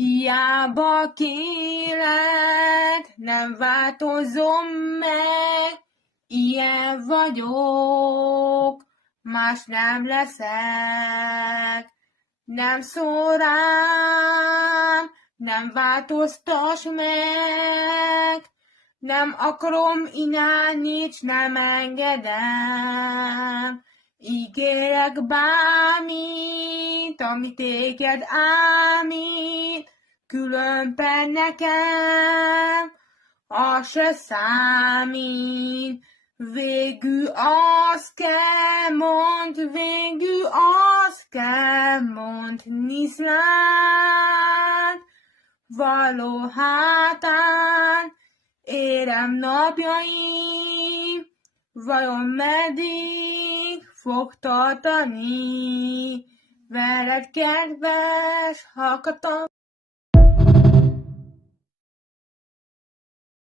Hiába kélek, nem változom meg, ilyen vagyok, más nem leszek. Nem szól rám, nem változtass meg, nem akarom irányíts, nem engedem. Ígérek bármit, ami téged ámít, különben nekem az se számít. Végül azt kell mondd, nincs rád való hátán, érem napjaim, vajon meddig fog tartani? Veled kedves, hallgatom.